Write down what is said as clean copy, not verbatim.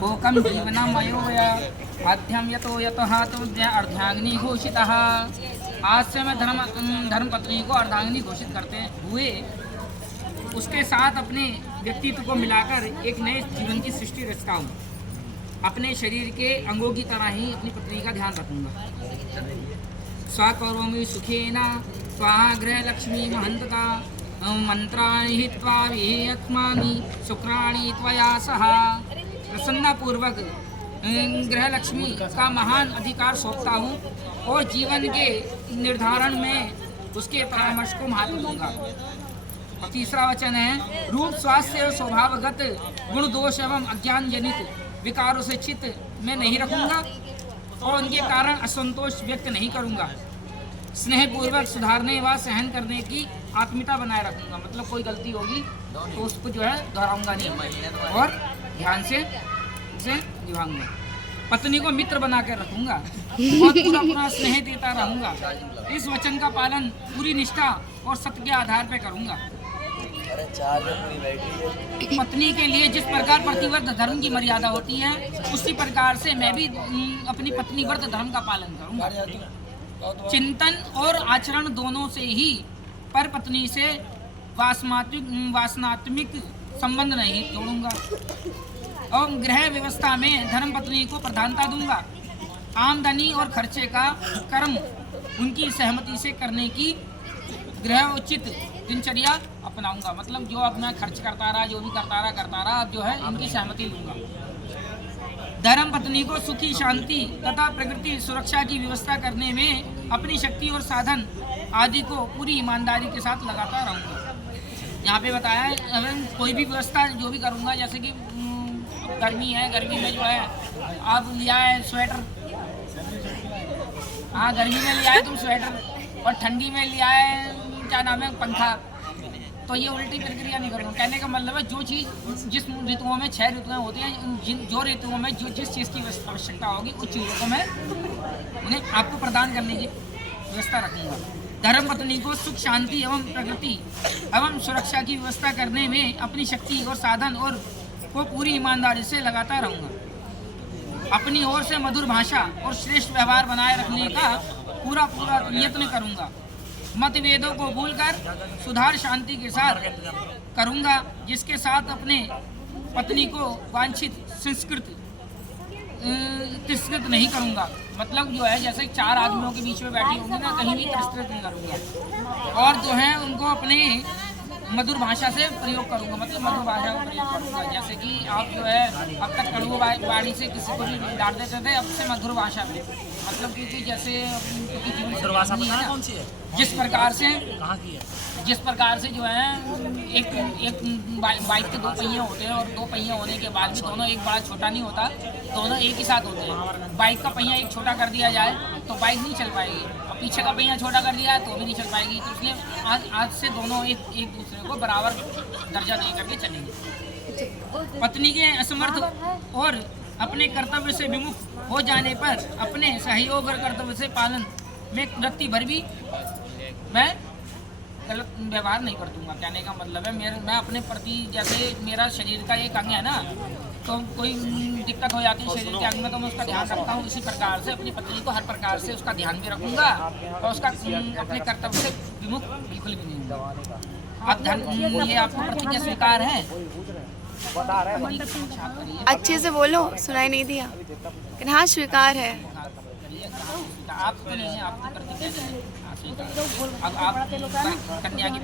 कोकम जीवनमयो आद्यम यतो यतः अर्धांगिनी घोषितः। आज से मैं धर्म पत्नी को अर्धांगिनी घोषित करते हुए उसके साथ अपने व्यक्तित्व को मिलाकर एक नए जीवन की सृष्टि रचता हूँ। अपने शरीर के अंगों की तरह ही अपनी पत्नी का ध्यान रखूंगा। स्वकरोमि सुखेन स्वाहा गृह लक्ष्मी महंतता मंत्राणि हित्वा विहेयत्मानि शुक्राणि त्वया सह। प्रसन्नपूर्वक गृह लक्ष्मी का महान अधिकार सौंपता हूँ और जीवन के निर्धारण में उसके परामर्श को महत्व दूंगा। और तीसरा वचन है, रूप स्वास्थ्य और स्वभावगत गुण दोष एवं अज्ञान जनित विकारों से चित्त में नहीं रखूंगा और उनके कारण असंतोष व्यक्त नहीं करूंगा। स्नेहपूर्वक सुधारने व सहन करने की आत्मीयता बनाए रखूंगा। मतलब कोई गलती होगी तो उसको जो है दोहराऊंगा नहीं और ध्यान से उसे निभाऊंगा। पत्नी को मित्र बना कर रखूंगा और पूरा स्नेह देता रहूंगा। इस वचन का पालन पूरी निष्ठा और सत्य के आधार पर करूंगा। पत्नी के लिए जिस प्रकार प्रतिव्रत धर्म की मर्यादा होती है उसी प्रकार से मैं भी अपनी पत्नी व्रत धर्म का पालन करूंगा। चिंतन और आचरण दोनों से ही पर पत्नी से वासनात्मक संबंध नहीं जोड़ूंगा और गृह व्यवस्था में धर्म पत्नी को प्रधानता दूंगा। आमदनी और खर्चे का कर्म उनकी सहमति से करने की गृह उचित दिनचर्या अपनाऊंगा। मतलब जो अब मैं खर्च करता रहा, जो भी करता रहा, अब जो है इनकी सहमति लूंगा। धर्म पत्नी को सुखी शांति तथा प्रकृति सुरक्षा की व्यवस्था करने में अपनी शक्ति और साधन आदि को पूरी ईमानदारी के साथ लगाता रहूंगा। यहाँ पे बताया है अगर कोई भी व्यवस्था जो भी करूंगा, जैसे कि गर्मी है, गर्मी में जो है आप लिया है स्वेटर, हाँ गर्मी में लिया है तुम स्वेटर और ठंडी में लिया है क्या नाम है पंखा, तो ये उल्टी प्रक्रिया नहीं करूँगा। कहने का मतलब है जो चीज़ जिस ऋतुओं में 6 ऋतुएं होती हैं, जो ऋतुओं में जिस चीज़ की आवश्यकता होगी उस चीज़ों को मैं उन्हें आपको प्रदान करने की व्यवस्था रखूँगा। धर्म पत्नी को सुख शांति एवं प्रकृति एवं सुरक्षा की व्यवस्था करने में अपनी शक्ति और साधन और को पूरी ईमानदारी से लगाता रहूँगा। अपनी ओर से मधुर भाषा और श्रेष्ठ व्यवहार बनाए रखने का पूरा यत्न करूँगा। मतभेदों को भूलकर सुधार शांति के साथ करूँगा, जिसके साथ अपने पत्नी को वांछित तिरस्कृत नहीं करूँगा। मतलब जो है जैसे 4 आदमियों के बीच में बैठी होंगी ना, कहीं भी तिरस्कृत नहीं करूँगा और जो है उनको अपने मधुर भाषा से प्रयोग करूँगा। मतलब मधुर भाषा का प्रयोग करूँगा, जैसे कि आप जो है अब तक कड़ू वाणी से किसी को भी डांट देते थे, अब से मधुर भाषा में, मतलब क्योंकि जैसे मधुर भाषा कौन सी है, जिस प्रकार से जो है एक बाइक के 2 पहिए होते हैं और 2 पहिए होने के बाद भी दोनों एक बड़ा छोटा नहीं होता, दोनों एक ही साथ होते हैं। बाइक का पहिया एक छोटा कर दिया जाए तो बाइक नहीं चल पाएगी और पीछे का पहिया छोटा कर दिया है तो भी नहीं चल पाएगी। तो इसलिए आज से दोनों एक दूसरे को बराबर दर्जा दे करके चलेंगे। पत्नी के असमर्थ और अपने कर्तव्य से विमुख हो जाने पर अपने सहयोग और कर्तव्य से पालन में रत्ती भर भी मैं गलत व्यवहार नहीं कर दूंगा। कहने का मतलब है मैं अपने प्रति, जैसे मेरा शरीर का एक अंग है ना, तो कोई दिक्कत हो जाती है शरीर के अंग में तो मैं उसका ध्यान रखता हूँ। इसी प्रकार से अपनी पत्नी को हर प्रकार से उसका ध्यान भी रखूंगा और उसका अपने कर्तव्य से विमुख बिल्कुल भी नहीं होगा। अब ये आपको प्रतिज्ञा स्वीकार है? अच्छे से बोलो, सुनाई नहीं दिया। हाँ स्वीकार है। आप तो नहीं है, आप तो प्रतिज्ञा नहीं है। अब आप कन्या की